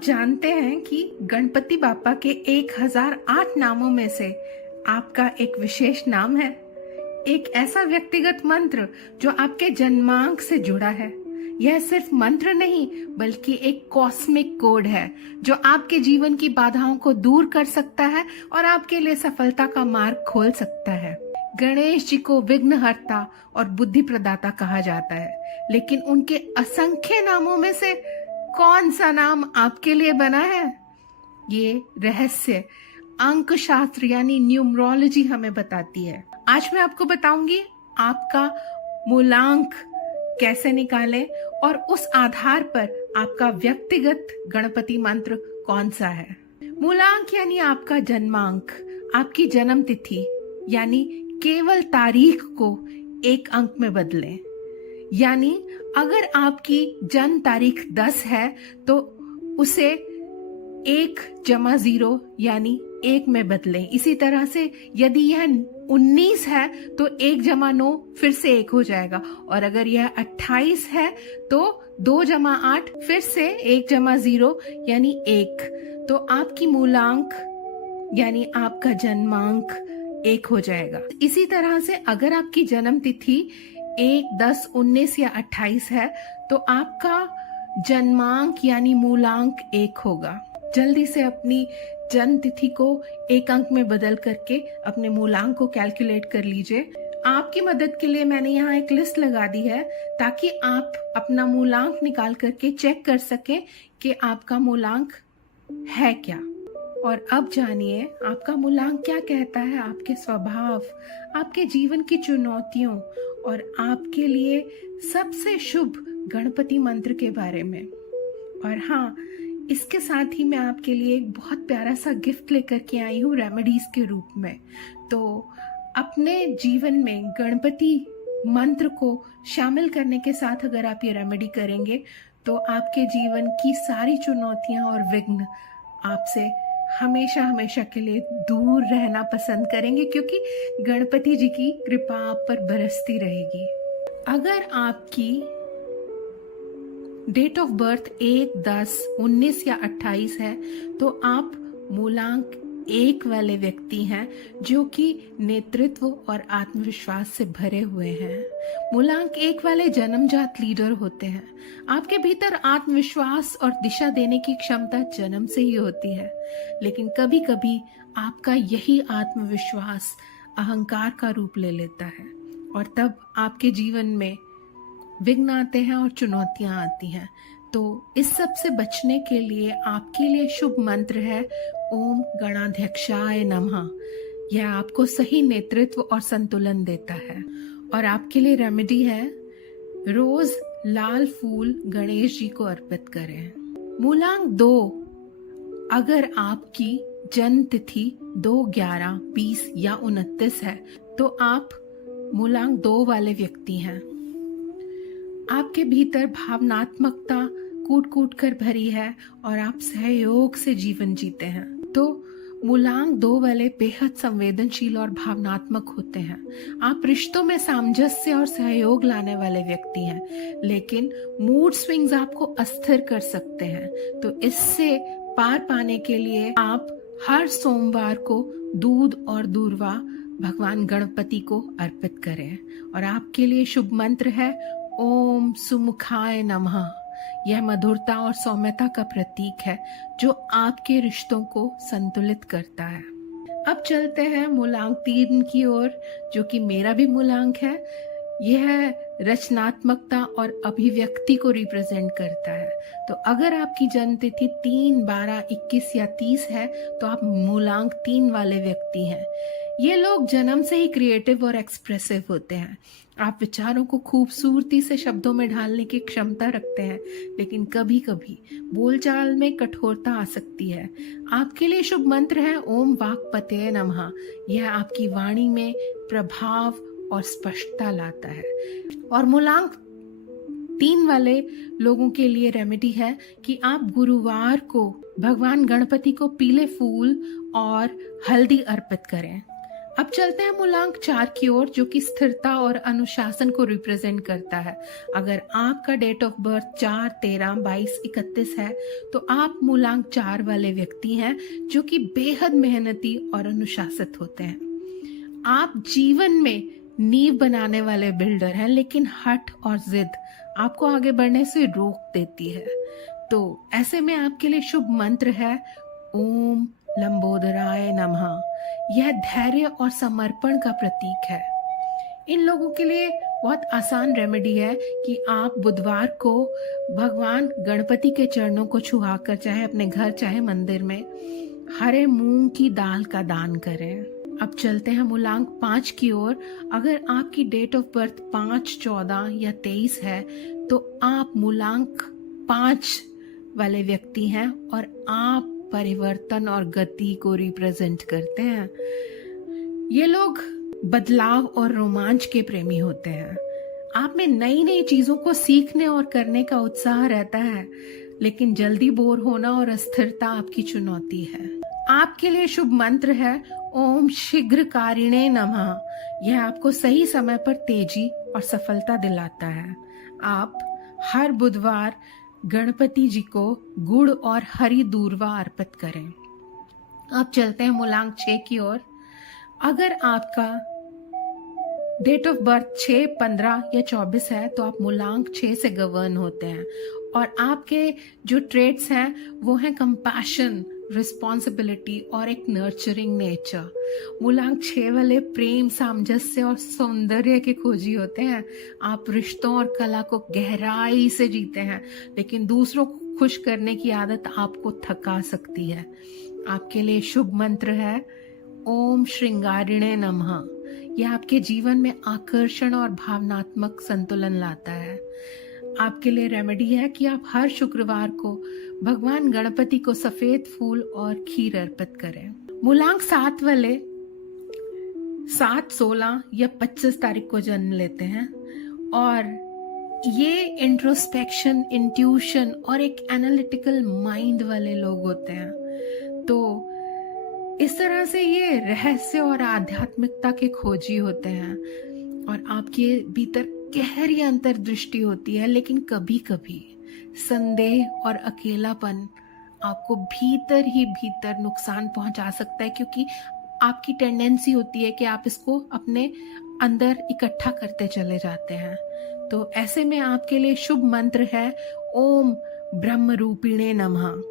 आप जानते हैं कि गणपति बापा के 1008 नामों में से आपका एक विशेष नाम है, एक ऐसा व्यक्तिगत मंत्र जो आपके जन्मांक से जुड़ा है। यह सिर्फ मंत्र नहीं बल्कि एक कॉस्मिक कोड है जो आपके जीवन की बाधाओं को दूर कर सकता है और आपके लिए सफलता का मार्ग खोल सकता है। गणेश जी को विघ्नहर्ता और बुद्धि प्रदाता कहा जाता है, लेकिन उनके असंख्य नामों में से कौन सा नाम आपके लिए बना है? ये रहस्य अंक शास्त्र यानी न्यूमरोलॉजी हमें बताती है। आज मैं आपको बताऊंगी आपका मूलांक कैसे निकालें और उस आधार पर आपका व्यक्तिगत गणपति मंत्र कौन सा है। मूलांक यानी आपका जन्मांक, आपकी जन्म तिथि यानी केवल तारीख को एक अंक में बदलें। यानी अगर आपकी जन्म तारीख 10 है तो उसे 1+0 यानी 1 में बदलें। इसी तरह से यदि यह 19 है तो 1+9 फिर से 1 हो जाएगा, और अगर यह 28 है तो 2+8 फिर से 1+0 यानी 1। तो आपकी मूलांक यानी आपका जन्मांक 1 हो जाएगा। इसी तरह से अगर आपकी जन्म तिथि 1, 10, 19 या 28 है तो आपका जन्मांक यानी मूलांक 1 होगा। जल्दी से अपनी जन्म तिथि को एक अंक में बदल करके अपने मूलांक को कैलकुलेट कर लीजिए। आपकी मदद के लिए मैंने यहाँ एक लिस्ट लगा दी है ताकि आप अपना मूलांक निकाल करके चेक कर सकें कि आपका मूलांक है क्या। और अब जानिए आपका मूलांक क्या कहता है आपके स्वभाव, आपके जीवन की चुनौतियों और आपके लिए सबसे शुभ गणपति मंत्र के बारे में। और हाँ, इसके साथ ही मैं आपके लिए एक बहुत प्यारा सा गिफ्ट लेकर के आई हूँ रेमेडीज के रूप में। तो अपने जीवन में गणपति मंत्र को शामिल करने के साथ अगर आप ये रेमेडी करेंगे तो आपके जीवन की सारी चुनौतियाँ और विघ्न आपसे हमेशा हमेशा के लिए दूर रहना पसंद करेंगे, क्योंकि गणपति जी की कृपा आप पर बरसती रहेगी। अगर आपकी डेट ऑफ बर्थ 1, 10, 19 या 28 है तो आप मूलांक 1 वाले व्यक्ति हैं जो कि नेतृत्व और आत्मविश्वास से भरे हुए हैं। मूलांक 1 वाले जन्मजात लीडर होते हैं। आपके भीतर आत्मविश्वास और दिशा देने की क्षमता जन्म से ही होती है, लेकिन कभी कभी आपका यही आत्मविश्वास अहंकार का रूप ले लेता है और तब आपके जीवन में विघ्न आते हैं और चुनौतियां आती हैं। तो इस सब से बचने के लिए आपके लिए शुभ मंत्र है ओम गणाध्यक्षाय नमः। यह आपको सही नेतृत्व और संतुलन देता है। और आपके लिए रेमेडी है रोज लाल फूल गणेश जी को अर्पित करें। मूलांक 2, अगर आपकी जन्म तिथि 2, 11, 20 या 29 है तो आप मूलांक 2 वाले व्यक्ति हैं। आपके भीतर भावनात्मकता कूट कूट कर भरी है और आप सहयोग से जीवन जीते हैं। तो मूलांक 2 वाले बेहद संवेदनशील और भावनात्मक होते हैं। आप रिश्तों में सामंजस्य और सहयोग लाने वाले व्यक्ति हैं, लेकिन मूड स्विंग्स आपको अस्थिर कर सकते हैं। तो इससे पार पाने के लिए आप हर सोमवार को दूध और दूर्वा भगवान गणपति को अर्पित करें। और आपके लिए शुभ मंत्र है ओम सुमुखाय नमः। यह मधुरता और सौम्यता का प्रतीक है जो आपके रिश्तों को संतुलित करता है। अब चलते हैं मूलांक 3 की ओर, जो कि मेरा भी मूलांक है। यह रचनात्मकता और अभिव्यक्ति को रिप्रेजेंट करता है। तो अगर आपकी जन्म तिथि 3, 12, 21 या 30 है तो आप मूलांक 3 वाले व्यक्ति हैं। ये लोग जन्म से ही क्रिएटिव और एक्सप्रेसिव होते हैं। आप विचारों को खूबसूरती से शब्दों में ढालने की क्षमता रखते हैं, लेकिन कभी कभी बोलचाल में कठोरता आ सकती है। आपके लिए शुभ मंत्र है ओम वाक्पतये नमः। यह आपकी वाणी में प्रभाव और स्पष्टता लाता है। और मूलांक 3 वाले लोगों के लिए रेमेडी है कि आप गुरुवार को भगवान गणपति को पीले फूल और हल्दी अर्पित करें। अब चलते हैं मूलांक 4 की ओर, जो कि स्थिरता और अनुशासन को रिप्रेजेंट करता है। अगर आपका डेट ऑफ बर्थ 4, 13, 22, 31 है तो आप मूलांक 4 वाले व्यक्ति हैं, जो कि बेहद मेहनती और अनुशासित होते हैं। आप जीवन में नींव बनाने वाले बिल्डर हैं, लेकिन हठ और जिद आपको आगे बढ़ने से रोक देती है। तो ऐसे में आपके लिए शुभ मंत्र है ओम लंबोदराय नमः। यह धैर्य और समर्पण का प्रतीक है। इन लोगों के लिए बहुत आसान रेमेडी है कि आप बुधवार को भगवान गणपति के चरणों को छुआकर, चाहे अपने घर चाहे मंदिर में, हरे मूंग की दाल का दान करें। अब चलते हैं मूलांक 5 की ओर। अगर आपकी डेट ऑफ बर्थ 5, 14 या 23 है तो आप मूलांक 5 वाले व्यक्ति हैं और आप परिवर्तन और गति को रिप्रेजेंट करते हैं। ये लोग बदलाव और रोमांच के प्रेमी होते हैं। आप में नई नई चीजों को सीखने और करने का उत्साह रहता है, लेकिन जल्दी बोर होना और अस्थिरता आपकी चुनौती है। आपके लिए शुभ मंत्र है ओम शीघ्रकारिणे नमः। यह आपको सही समय पर तेजी और सफलता दिलाता है। आप हर बुधवार गणपति जी को गुड़ और हरी दूर्वा अर्पित करें। अब चलते हैं मूलांक 6 की ओर। अगर आपका डेट ऑफ बर्थ 6, 15 या 24 है तो आप मूलांक 6 से गवर्न होते हैं और आपके जो ट्रेट्स हैं वो हैं कंपैशन, रिस्पॉन्सिबिलिटी और एक नर्चरिंग नेचर। मूलांक 6 वाले प्रेम, सामंजस्य और सौंदर्य के खोजी होते हैं। आप रिश्तों और कला को गहराई से जीते हैं, लेकिन दूसरों को खुश करने की आदत आपको थका सकती है। आपके लिए शुभ मंत्र है ओम श्रृंगारिणे नमः। यह आपके जीवन में आकर्षण और भावनात्मक संतुलन लाता है। आपके लिए रेमेडी है कि आप हर शुक्रवार को भगवान गणपति को सफेद फूल और खीर अर्पित करें। मूलांक 7 वाले 7, 16 या 25 तारीख को जन्म लेते हैं और ये इंट्रोस्पेक्शन, इंट्यूशन और एक एनालिटिकल माइंड वाले लोग होते हैं। तो इस तरह से ये रहस्य और आध्यात्मिकता के खोजी होते हैं और आपके भीतर गहरी अंतर्दृष्टि होती है, लेकिन कभी कभी संदेह और अकेलापन आपको भीतर ही भीतर नुकसान पहुंचा सकता है, क्योंकि आपकी टेंडेंसी होती है कि आप इसको अपने अंदर इकट्ठा करते चले जाते हैं। तो ऐसे में आपके लिए शुभ मंत्र है ओम ब्रह्म रूपिणे नमः।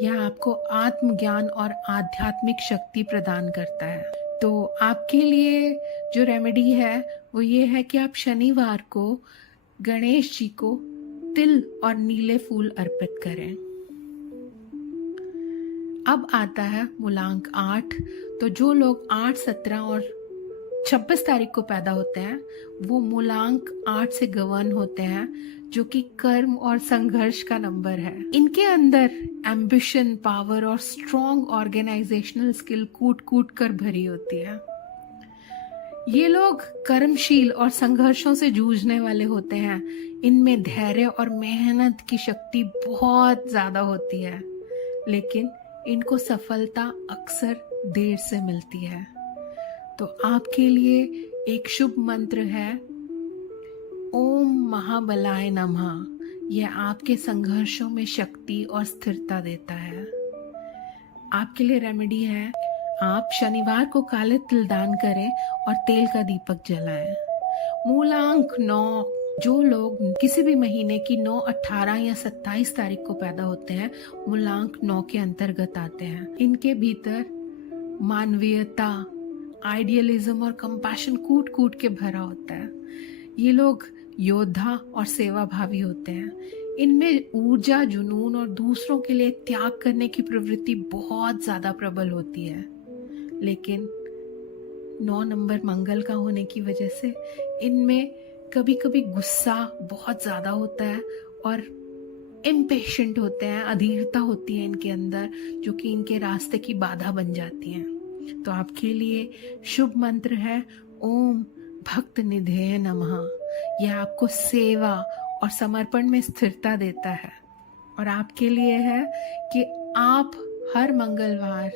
यह आपको आत्मज्ञान और आध्यात्मिक शक्ति प्रदान करता है। तो आपके लिए जो रेमेडी है वो ये है कि आप शनिवार को गणेश जी को तिल और नीले फूल अर्पित करें। अब आता है मूलांक 8। तो जो लोग 8, 17 और 26 तारीख को पैदा होते हैं वो मूलांक 8 से गवर्न होते हैं, जो कि कर्म और संघर्ष का नंबर है। इनके अंदर एम्बिशन, पावर और स्ट्रॉन्ग ऑर्गेनाइजेशनल स्किल कूट कूट कर भरी होती है। ये लोग कर्मशील और संघर्षों से जूझने वाले होते हैं। इनमें धैर्य और मेहनत की शक्ति बहुत ज्यादा होती है, लेकिन इनको सफलता अक्सर देर से मिलती है। तो आपके लिए एक शुभ मंत्र है ओम महाबलाय नमः। यह आपके संघर्षों में शक्ति और स्थिरता देता है। आपके लिए रेमेडी है आप शनिवार को काले तिल दान करें और तेल का दीपक जलाएं। मूलांक 9। जो लोग किसी भी महीने की 9, 18 या 27 तारीख को पैदा होते हैं मूलांक 9 के अंतर्गत आते हैं। इनके भीतर मानवीयता, आइडियलिज्म और कंपैशन कूट कूट के भरा होता है। ये लोग योद्धा और सेवा भावी होते हैं। इनमें ऊर्जा, जुनून और दूसरों के लिए त्याग करने की प्रवृत्ति बहुत ज्यादा प्रबल होती है, लेकिन 9 नंबर मंगल का होने की वजह से इनमें कभी कभी गुस्सा बहुत ज्यादा होता है और इम्पेशेंट होते हैं, अधीरता होती है इनके अंदर, जो कि इनके रास्ते की बाधा बन जाती है। तो आपके लिए शुभ मंत्र है ओम भक्त निधेय नमः। यह आपको सेवा और समर्पण में स्थिरता देता है। और आपके लिए है कि आप हर मंगलवार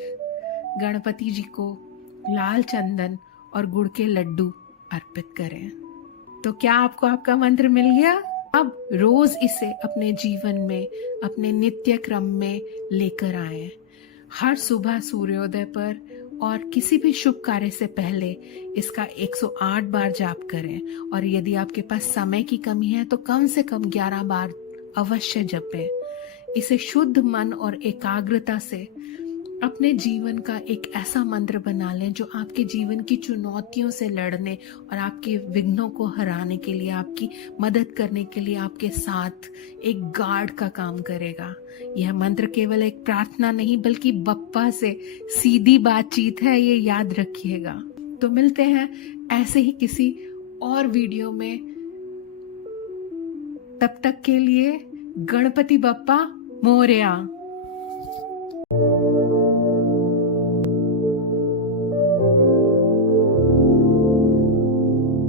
गणपति जी को लाल चंदन और गुड़ के लड्डू अर्पित करें। तो क्या आपको आपका मंत्र मिल गया? अब रोज इसे अपने जीवन में, अपने नित्य क्रम में लेकर आए। हर सुबह सूर्योदय पर और किसी भी शुभ कार्य से पहले इसका 108 बार जाप करें, और यदि आपके पास समय की कमी है तो कम से कम 11 बार अवश्य जपें। इसे शुद्ध मन और एकाग्रता से अपने जीवन का एक ऐसा मंत्र बना लें जो आपके जीवन की चुनौतियों से लड़ने और आपके विघ्नों को हराने के लिए, आपकी मदद करने के लिए आपके साथ एक गार्ड का काम करेगा। यह मंत्र केवल एक प्रार्थना नहीं बल्कि बप्पा से सीधी बातचीत है, ये याद रखिएगा। तो मिलते हैं ऐसे ही किसी और वीडियो में। तब तक के लिए गणपति बप्पा मोरया।